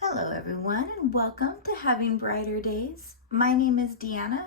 Hello everyone and welcome to Having Brighter Days. My name is Deanna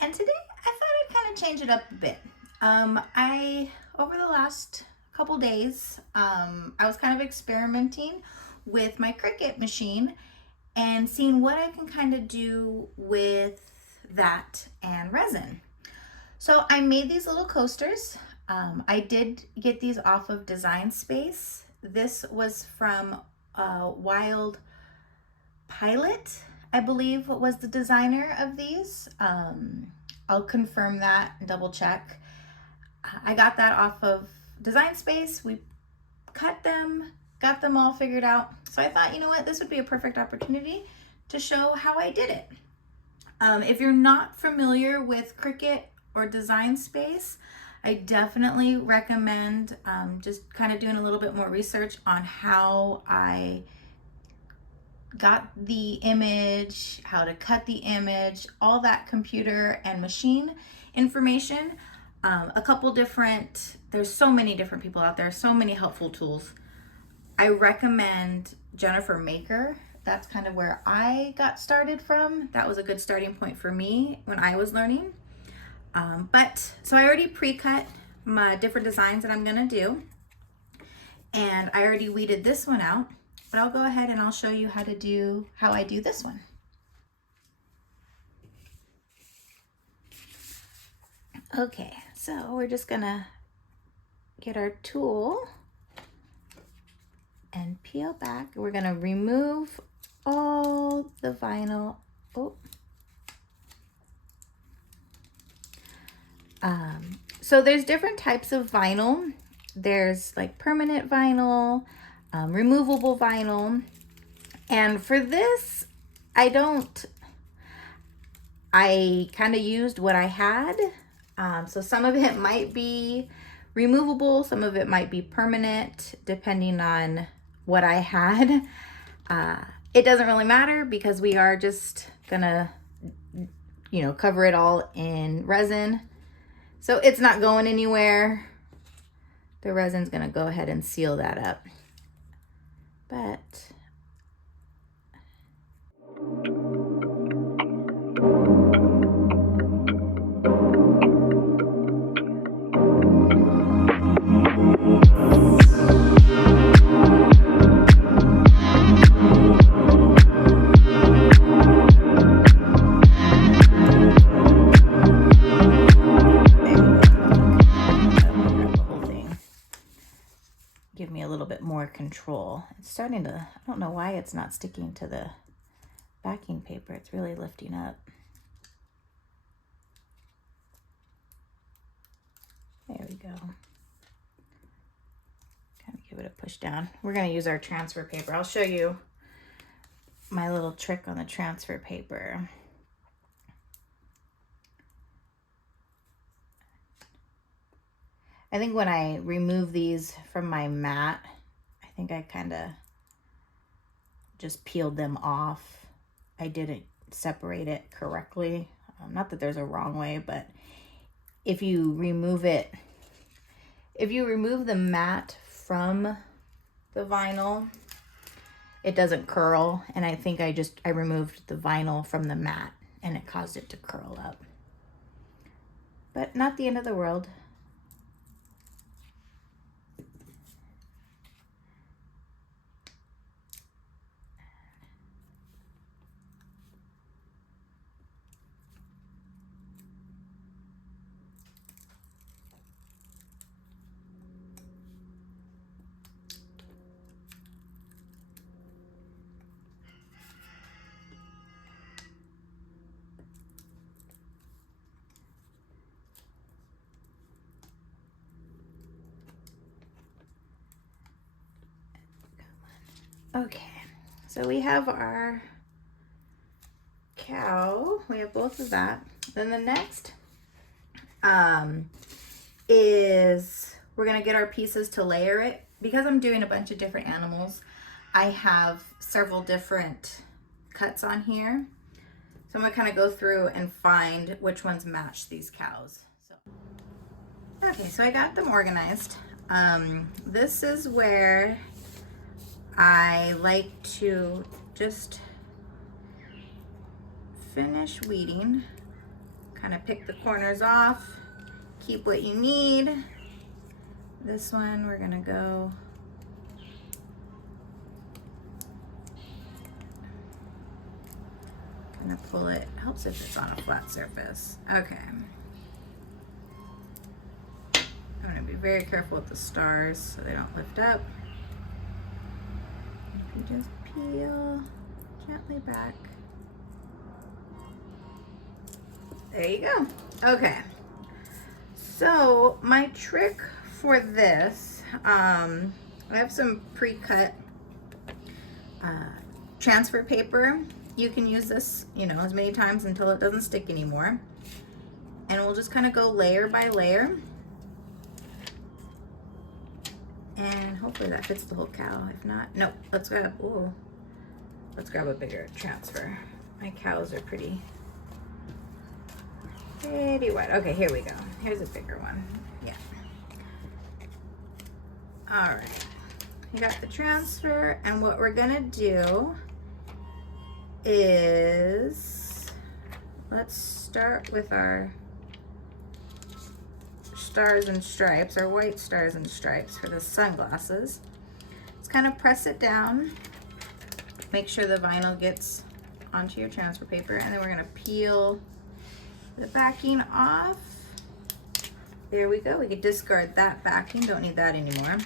and today I thought I'd kind of change it up a bit. Over the last couple days, I was kind of experimenting with my Cricut machine and seeing what I can kind of do with that and resin. So I made these little coasters. I did get these off of Design Space. This was from Wild Pilot, I believe, was the designer of these. I'll confirm that and double check. I got that off of Design Space. We cut them, got them all figured out. So I thought, you know what, this would be a perfect opportunity to show how I did it. If you're not familiar with Cricut or Design Space, I definitely recommend just kind of doing a little bit more research on how I got the image, how to cut the image, all that computer and machine information. There's so many different people out there, so many helpful tools. I recommend Jennifer Maker. That's kind of where I got started from. That was a good starting point for me when I was learning. So I already pre-cut my different designs that I'm gonna do. And I already weeded this one out. But I'll go ahead and I'll show you how I do this one. Okay, so we're just gonna get our tool and peel back. We're gonna remove all the vinyl. So there's different types of vinyl. There's like permanent vinyl, removable vinyl. And for this, I kind of used what I had. So some of it might be removable, some of it might be permanent, depending on what I had. It doesn't really matter because we are just gonna, cover it all in resin. So it's not going anywhere. The resin's gonna go ahead and seal that up. But give me a little bit more control. It's starting to, I don't know why it's not sticking to the backing paper. It's really lifting up. There we go. Kind of give it a push down. We're going to use our transfer paper. I'll show you my little trick on the transfer paper. I think when I remove these from my mat, I think I kind of just peeled them off. I didn't separate it correctly. Not that there's a wrong way, but if you remove the mat from the vinyl, it doesn't curl. And I think I removed the vinyl from the mat and it caused it to curl up. But not the end of the world. Okay, so we have our cow. We have both of that. Then the next is we're gonna get our pieces to layer it. Because I'm doing a bunch of different animals, I have several different cuts on here. So I'm gonna kind of go through and find which ones match these cows. So, Okay, so I got them organized. This is where I like to just finish weeding, kind of pick the corners off, keep what you need. This one we're gonna go gonna pull it. Helps if it's on a flat surface. Okay. I'm gonna be very careful with the stars so they don't lift up. If you just peel gently back. There you go. Okay. So my trick for this, I have some pre-cut transfer paper. You can use this, you know, as many times until it doesn't stick anymore. And we'll just kind of go layer by layer. And hopefully that fits the whole cow. If not, no, let's grab a bigger transfer. My cows are pretty wide. Okay, here we go. Here's a bigger one. Yeah. All right. You got the transfer, and what we're gonna do is, let's start with our stars and stripes, our white stars and stripes for the sunglasses. Let's kind of press it down. Make sure the vinyl gets onto your transfer paper, and then we're gonna peel the backing off. There we go. We could discard that backing. Don't need that anymore.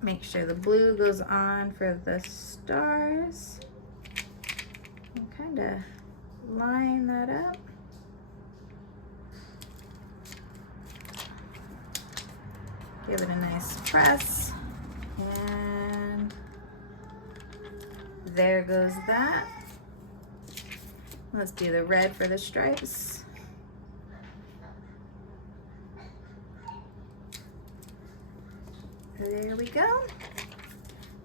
Make sure the blue goes on for the stars. And kind of line that up. Give it a nice press. And there goes that. Let's do the red for the stripes. There we go.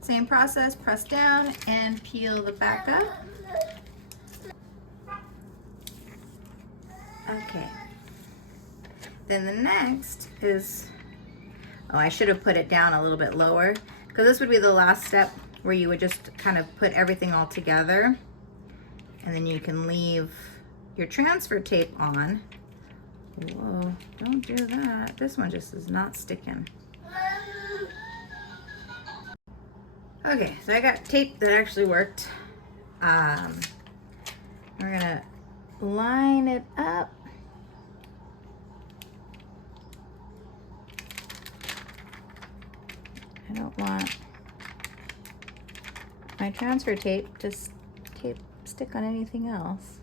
Same process, press down and peel the back up. Okay. Then the next is, oh, I should have put it down a little bit lower, because this would be the last step where you would just kind of put everything all together. And then you can leave your transfer tape on. Whoa, don't do that. This one just is not sticking. Okay, so I got tape that actually worked. We're gonna line it up. I don't want my transfer tape to stick on anything else.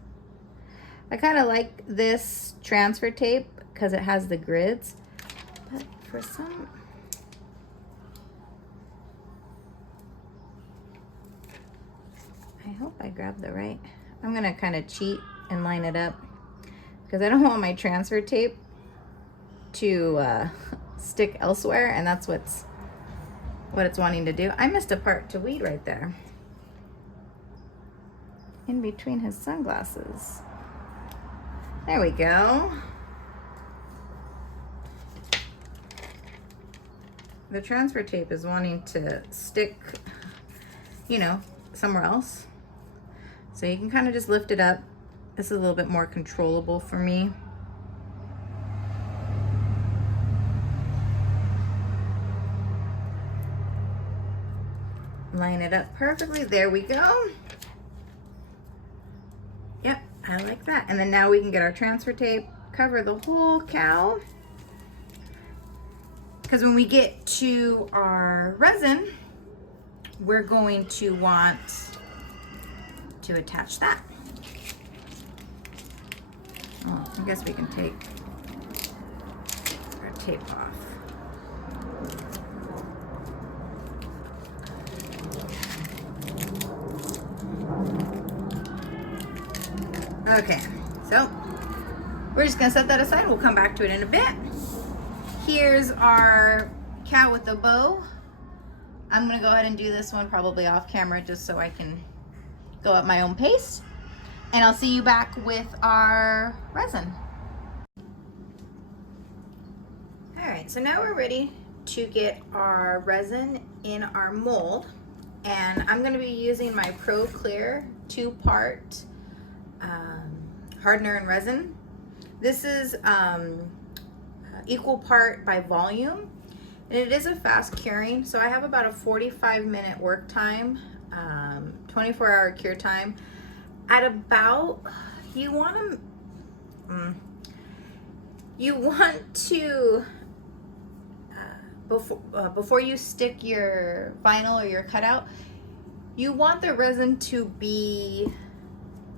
I kind of like this transfer tape because it has the grids, but for some, I hope I grabbed the right. I'm gonna kind of cheat and line it up because I don't want my transfer tape to stick elsewhere, and that's what it's wanting to do. I missed a part to weed right there. In between his sunglasses. There we go. The transfer tape is wanting to stick, you know, somewhere else. So you can kind of just lift it up. This is a little bit more controllable for me. Line it up perfectly. There we go. Yep, I like that. And then now we can get our transfer tape, cover the whole cow. Because when we get to our resin, we're going to want to attach that. Oh, I guess we can take our tape off. Okay, so we're just gonna set that aside. We'll come back to it in a bit. Here's our cow with the bow. I'm gonna go ahead and do this one probably off camera just so I can go at my own pace. And I'll see you back with our resin. right, so now we're ready to get our resin in our mold, and I'm going to be using my Pro Clear 2-part hardener and resin. This is equal part by volume, and it is a fast curing, so I have about a 45-minute work time, 24-hour cure time. At about, you want to before you stick your vinyl or your cutout, you want the resin to be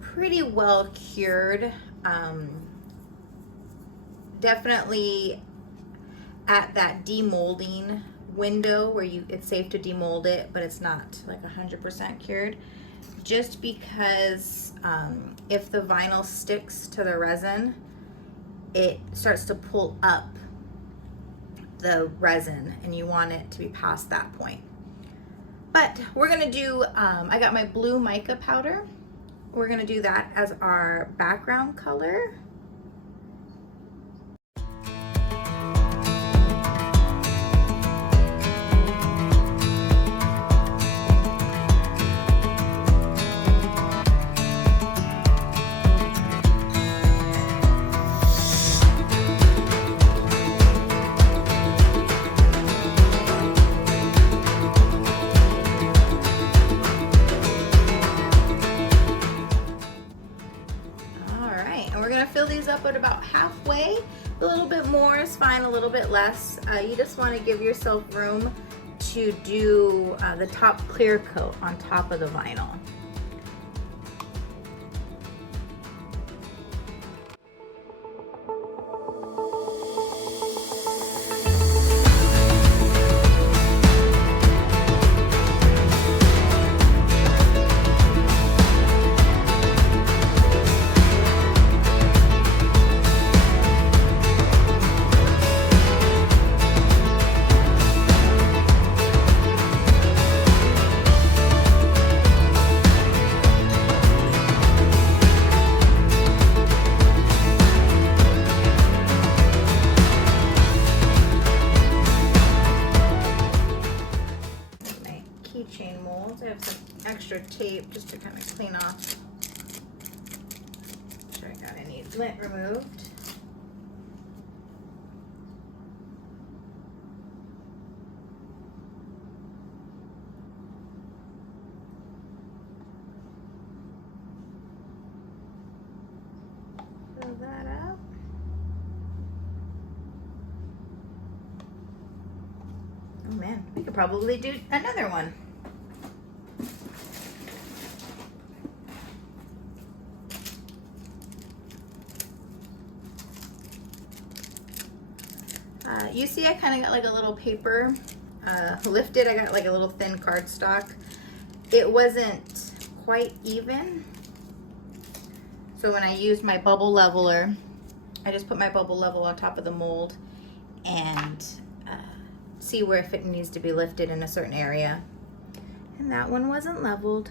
pretty well cured. Definitely at that demolding window where it's safe to demold it, but it's not like 100% cured. Just because if the vinyl sticks to the resin, it starts to pull up the resin, and you want it to be past that point. But we're gonna do, I got my blue mica powder. We're gonna do that as our background color. Fill these up at about halfway. A little bit more is fine, a little bit less. You just want to give yourself room to do the top clear coat on top of the vinyl. Keychain molds. I have some extra tape just to kind of clean off. Make sure I got any lint removed. Fill that up. Oh man, we could probably do another one. You see I kind of got like a little paper lifted. I got like a little thin cardstock. It wasn't quite even. So when I used my bubble leveler, I just put my bubble level on top of the mold and see where if it needs to be lifted in a certain area. And that one wasn't leveled.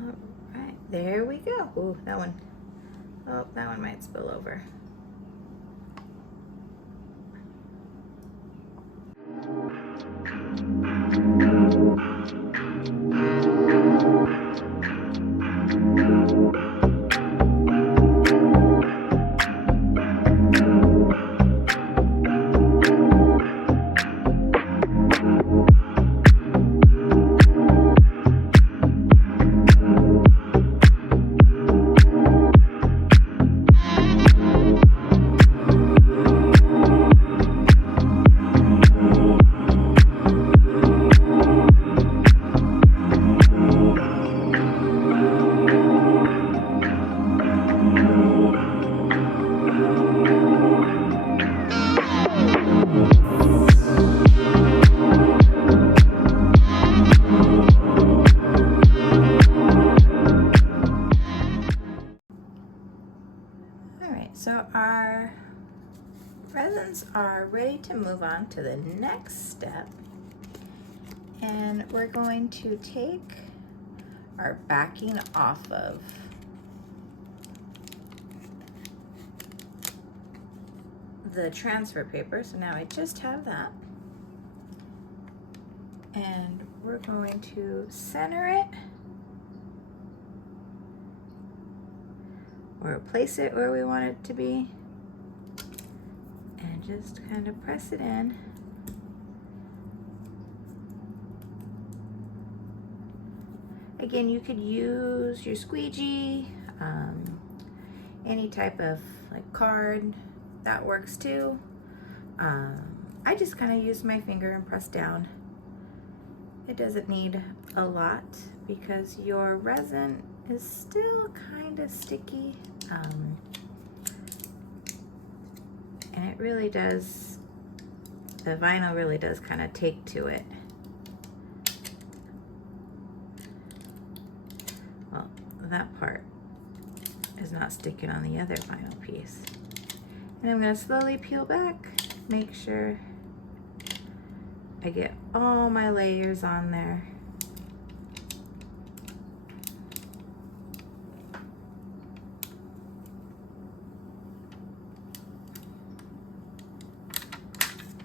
All right, there we go. Ooh, that one. Oh, that one might spill over. So our resins are ready to move on to the next step. And we're going to take are backing off of. The transfer paper, so now I just have that. And we're going to center it or place it where we want it to be and just kind of press it in. Again, you could use your squeegee, any type of like card, that works too. I just kind of use my finger and press down. It doesn't need a lot because your resin is still kind of sticky. And it really does, the vinyl really does kind of take to it. Well, that part is not sticking on the other vinyl piece. And I'm going to slowly peel back, make sure I get all my layers on there.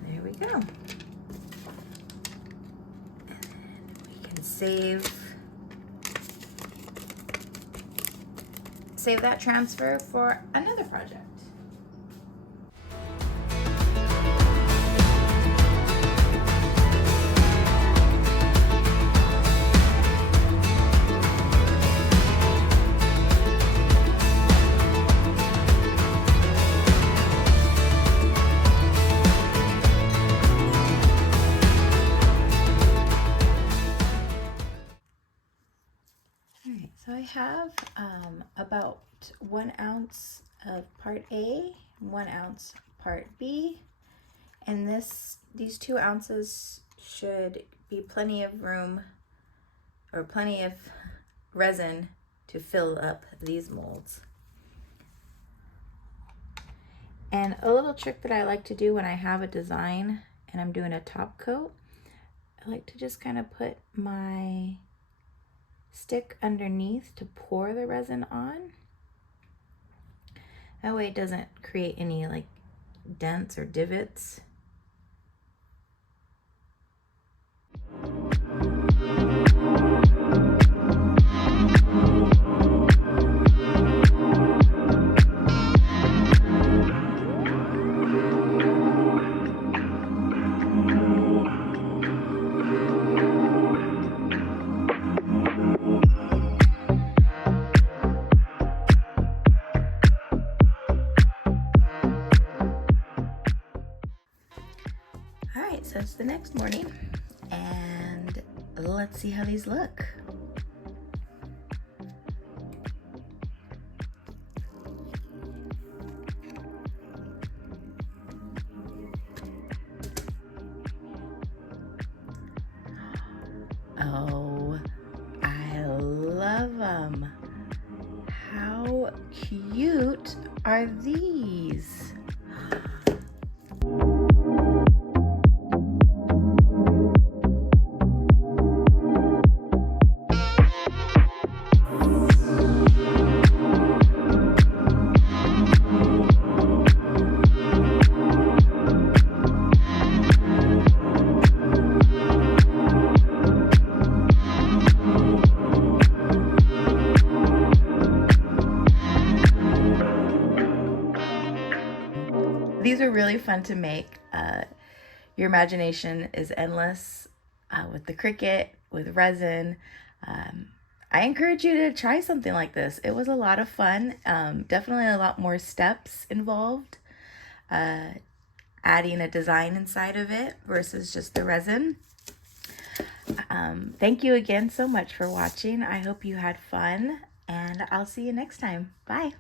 There we go. And then we can save that transfer for another project. So I have about 1 ounce of part A, 1 ounce part B, and these 2 ounces should be plenty of room or plenty of resin to fill up these molds. And a little trick that I like to do when I have a design and I'm doing a top coat, I like to just kind of put my stick underneath to pour the resin on. That way it doesn't create any like dents or divots. So it's the next morning and let's see how these look. Oh, I love them. How cute are these? These are really fun to make. Your imagination is endless with the Cricut, with resin. I encourage you to try something like this. It was a lot of fun. Definitely a lot more steps involved. Adding a design inside of it versus just the resin. Thank you again so much for watching. I hope you had fun, and I'll see you next time. Bye.